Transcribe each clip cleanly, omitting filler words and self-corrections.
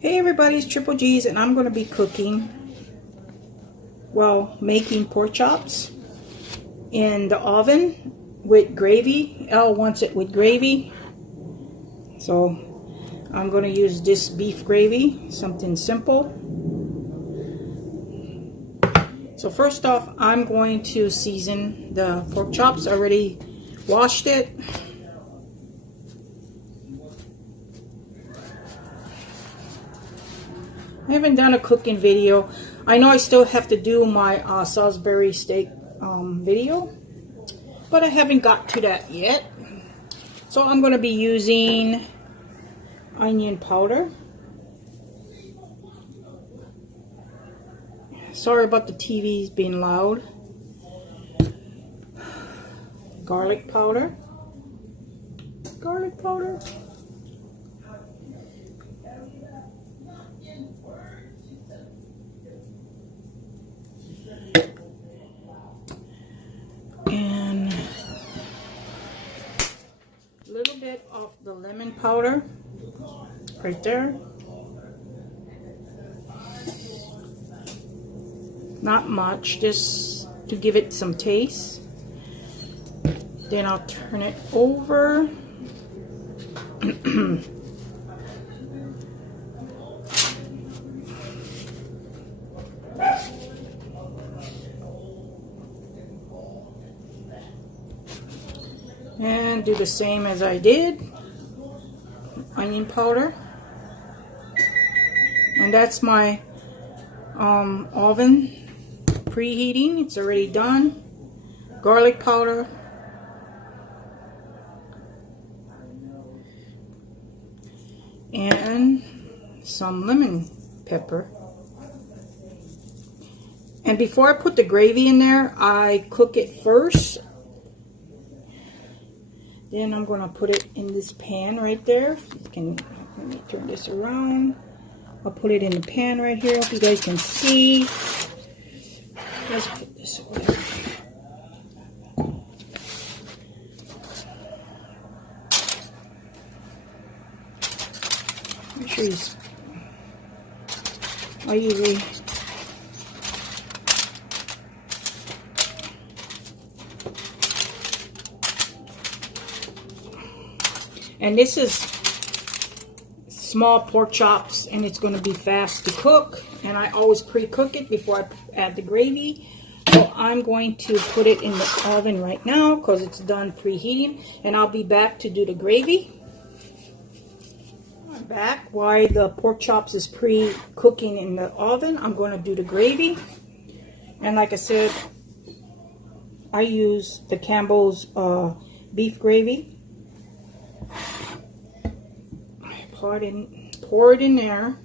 Hey everybody, it's Triple G's and I'm going to be cooking, making pork chops in the oven with gravy. Elle wants it with gravy, so I'm going to use this beef gravy, something simple. So first off, I'm going to season the pork chops. I already washed it. I haven't done a cooking video. I know I still have to do my Salisbury steak video, but I haven't got to that yet. So I'm going to be using onion powder. Sorry about the TVs being loud. Garlic powder. Garlic powder. And a little bit of the lemon powder right there. Not much, just to give it some taste. Then I'll turn it over. And do the same as I did. Onion powder. And that's my oven preheating. It's already done. Garlic powder. And some lemon pepper. And before I put the gravy in there, I cook it first. Then I'm going to put it in this pan right there. Let me turn this around. I'll put it in the pan right here. Hope you guys can see. Let's put this away. Make sure I usually and this is small pork chops, and it's going to be fast to cook, and I always pre-cook it before I add the gravy. So I'm going to put it in the oven right now because it's done preheating, and I'll be back to do the gravy. I'm back while the pork chops is pre-cooking in the oven. I'm going to do the gravy, and like I said, I use the Campbell's beef gravy. Pour it in there.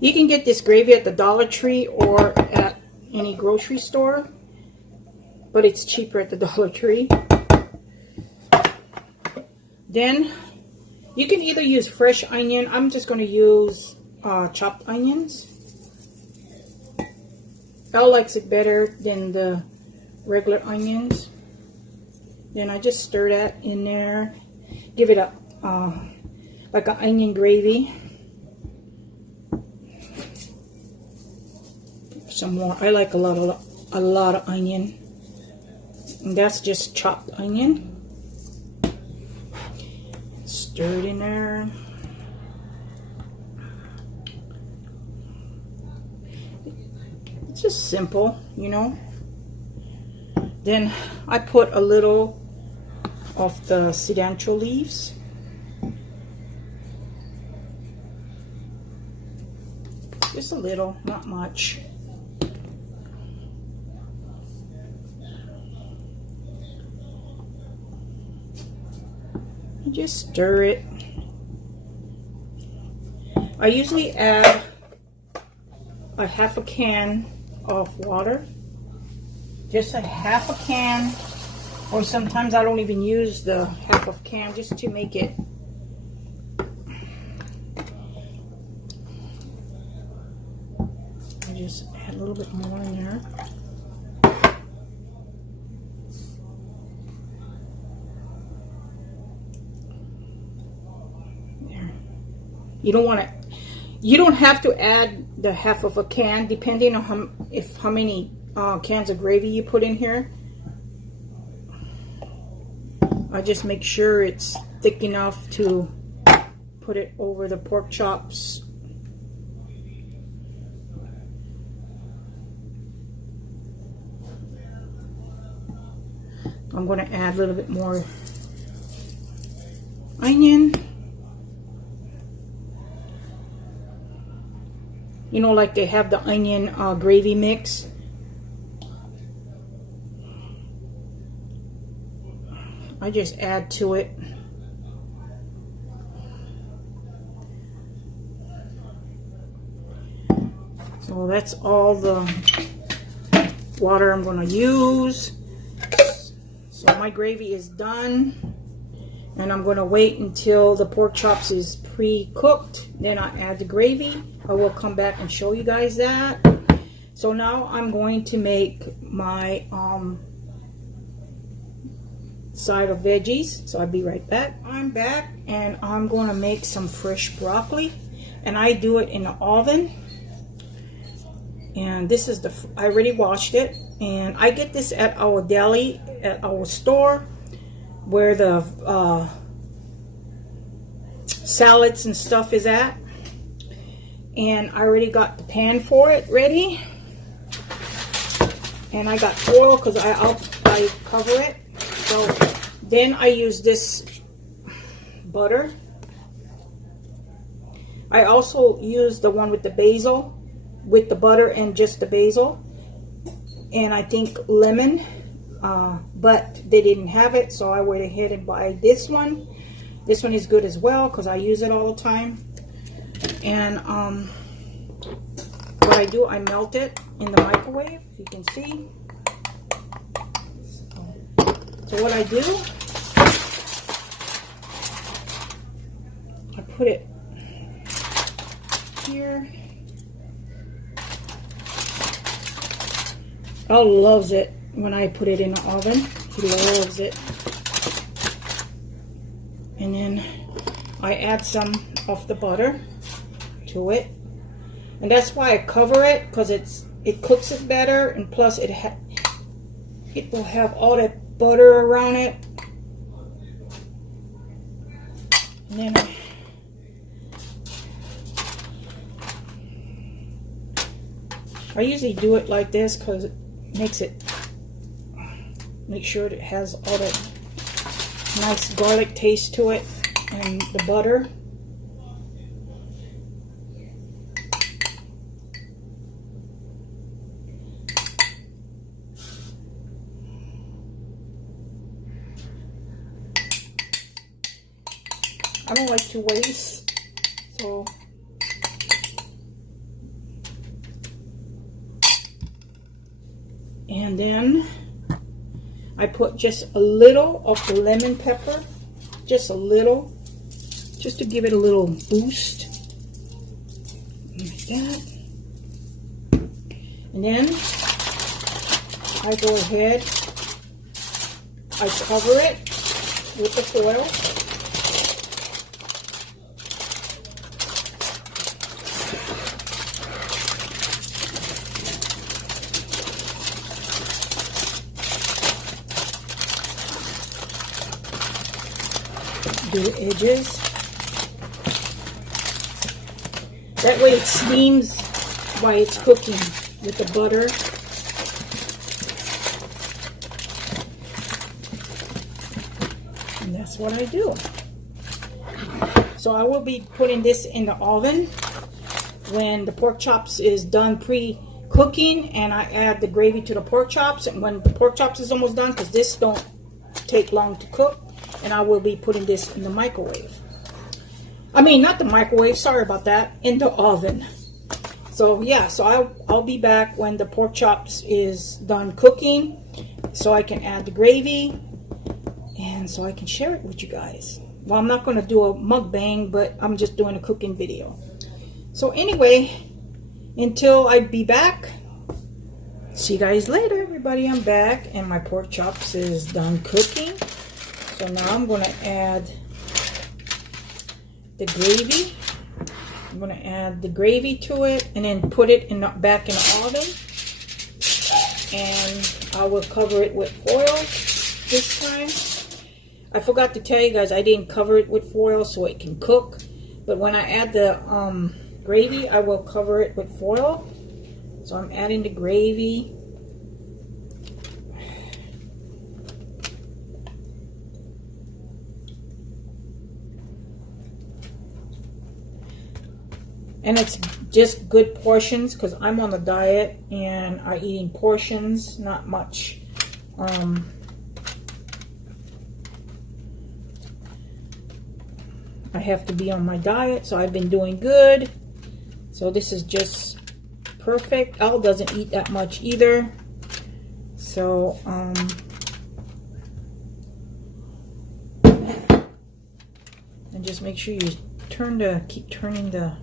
You can get this gravy at the Dollar Tree or at any grocery store, but it's cheaper at the Dollar Tree. Then you can either use fresh onion. I'm just going to use chopped onions. Elle likes it better than the regular onions. Then I just stir that in there. Give it a like an onion gravy. Some more. I like a lot of onion. And that's just chopped onion. Stir it in there. It's just simple, you know. Then I put a little of the cilantro leaves. Just a little, not much. And just stir it. I usually add a half a can of water, just a half a can, or sometimes I don't even use the half of can just to make it just add little bit more in there. There. You don't want to. You don't have to add the half of a can, depending on how many cans of gravy you put in here. I just make sure it's thick enough to put it over the pork chops. I'm going to add a little bit more onion. You know, like they have the onion gravy mix. I just add to it. So that's all the water I'm going to use. So my gravy is done. And I'm going to wait until the pork chops is pre-cooked. Then I add the gravy. I will come back and show you guys that. So now I'm going to make my side of veggies. So I'll be right back. I'm back and I'm going to make some fresh broccoli. And I do it in the oven. And this is I already washed it. And I get this at our deli, at our store, where the salads and stuff is at. And I already got the pan for it ready. And I got oil because I cover it. So then I use this butter. I also use the one with the basil, with the butter and just the basil. And I think lemon, but they didn't have it, so I went ahead and buy this one. This one is good as well because I use it all the time. And what I do, I melt it in the microwave, you can see. So what I do, I put it here. Elle loves it when I put it in the oven. He loves it. And then I add some of the butter to it. And that's why I cover it, because it cooks it better, and plus it will have all that butter around it. And then I usually do it like this because it make sure it has all that nice garlic taste to it and the butter. I don't like to waste, so and then I put just a little of the lemon pepper, just a little, just to give it a little boost, like that. And then I go ahead, I cover it with the foil. Do the edges. That way it steams while it's cooking with the butter. And that's what I do. So I will be putting this in the oven when the pork chops is done pre-cooking, and I add the gravy to the pork chops. And when the pork chops is almost done, because this don't take long to cook, and I will be putting this in the microwave. I mean, not the microwave, sorry about that, in the oven. So yeah, so I'll be back when the pork chops is done cooking, so I can add the gravy, and so I can share it with you guys. Well, I'm not going to do a mukbang, but I'm just doing a cooking video. So anyway, until I be back, See you guys later, everybody. I'm back, and my pork chops is done cooking. So now I'm going to add the gravy. I'm going to add the gravy to it, and then put it back in the oven. And I will cover it with foil this time. I forgot to tell you guys, I didn't cover it with foil so it can cook. But when I add the gravy, I will cover it with foil. So I'm adding the gravy. And it's just good portions because I'm on the diet and I eat in portions, not much. I have to be on my diet, so I've been doing good. So this is just perfect. Al doesn't eat that much either. So, and just make sure you keep turning the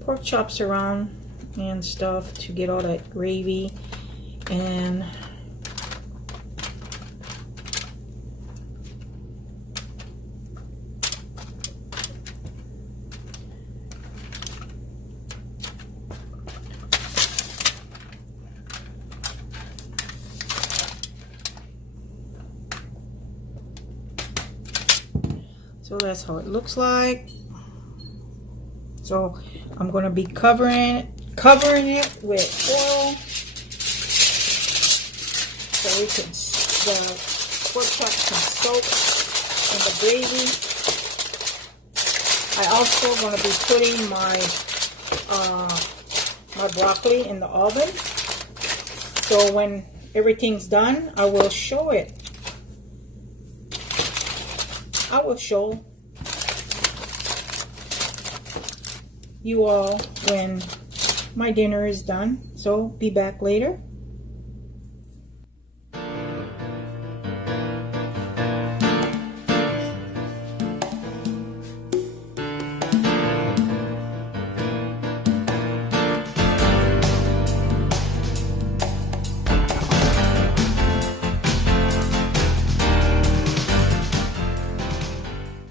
pork chops around and stuff to get all that gravy. And so that's how it looks like. So I'm going to be covering it with oil so the pork chops can soak in the gravy. I also going to be putting my my broccoli in the oven. So when everything's done, I will show it. I will show you all when my dinner is done. So be back later.